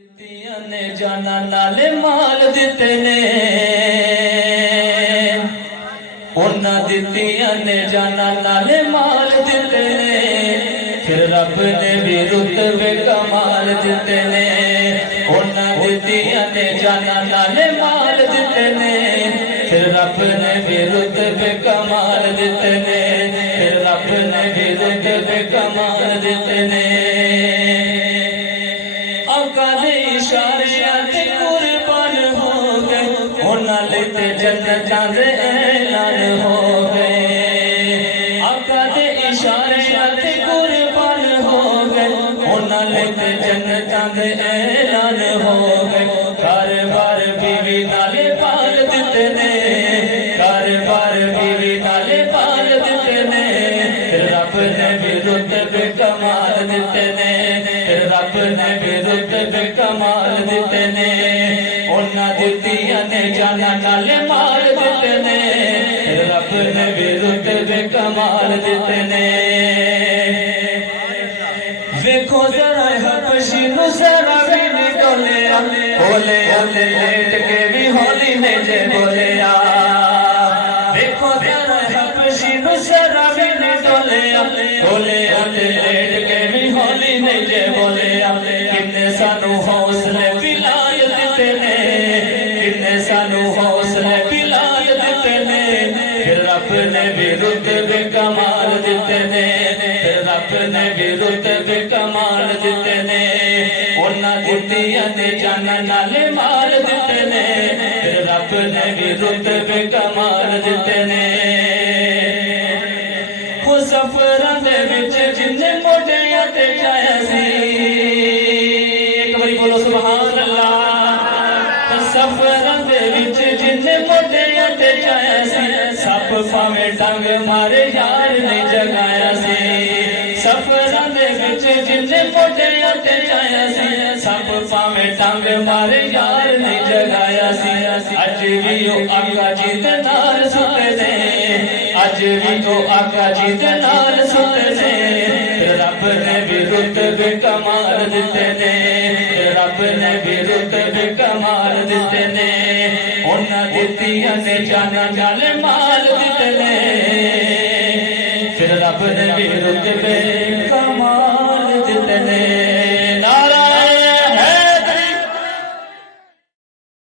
ਦਿੱਤੀਆਂ ਨੇ ਜਾਨਾਂ ਨਾਲੇ ਮਾਲ ਦਿੱਤੇ ਨੇ, ਉਹਨਾਂ ਦਿੱਤੀਆਂ ਨੇ ਜਾਨਾਂ ਨਾਲੇ ਮਾਲ ਦਿੱਤੇ ਨੇ, ਫਿਰ ਰੱਬ ਨੇ ਵੀ ਰੁਤਬੇ ਕਮਾਲ ਦਿੱਤੇ ਨੇ। ਉਹਨਾਂ ਦਿੱਤੀਆਂ ਨੇ ਜਾਨਾਂ ਨਾਲੇ ਮਾਲ ਦਿੱਤੇ ਨੇ, ਫਿਰ ਰੱਬ ਨੇ ਵੀ ਰੁਤਬੇ ਕਮਾਲ ਦਿੱਤੇ ਨੇ, ਫਿਰ ਰੱਬ ਨੇ ਵੀ ਰੁਤਬੇ ਕਮਾਲ ਦਿੱਤੇ ਨੇ। इशारियां ते कुर्बान हो गए, उन्हां लई ते जन्नतां दे ऐलान हो गए। आका दे इशारियां ते कुर्बान हो गए, उन्हां लई ते जन्नतां दे ऐलान हो गए। घर बार बीवी नाले पाल दिते ने, घर बार बीवी नाले पाल दिते ने, फिर रब ने भी रुतबे कमाल दिते ने, फिर रब ने भी रुतबे कमाल दिते ने। उन्हां दित्तियां ने जानां नाले माल दिते ने, फिर रब ने भी रुतबे कमाल दिते ने। वेखो जरा हबशी नूं जरा भी नहीं डोलिया, बोले ओले लेट के भी होली ने जे बोलिया। वेखो जरा हबशी नूं जरा भी नहीं डोलिया, बोले ओले लेट के भी होली ने जे बोलिया। किन्ने सानू हौसले बिलाल दिते ने, किन्ने सानू हौसले बिलाल दिते ने, फिर रब ने भी रुतबे कमाल दिते ने, फिर रब ने भी रुतबे कमाल दिते ने। उन्हां दित्तियां ने जानां नाले माल दिते ने, फिर रब ने भी रुतबे कमाल दिते ने। सफरां दे विच जिन्ने मोढियां ते जाया सी, एक बारी बोलो सुभान अल्लाह। सफरां दे विच जिन्ने मोढियां ते जाया सी, सप भावें डंग मारे यार नहीं जगाया सी। सफरां दे विच जिन्ने मोढियां ते जाया सी, सप भावें डंग मारे यार नहीं जगाया सी। अज भी ओ आका जी दे नाल सुते ने, अज भी तो आका जी दे नाल सुते ने, रब ने भी रुतबे कमाल दिते ने, रब ने भी रुतबे कमाल दिते ने। उन्हां दित्तियां ने जानां नाले माल दिते ने, फिर रब ने भी रुतबे कमाल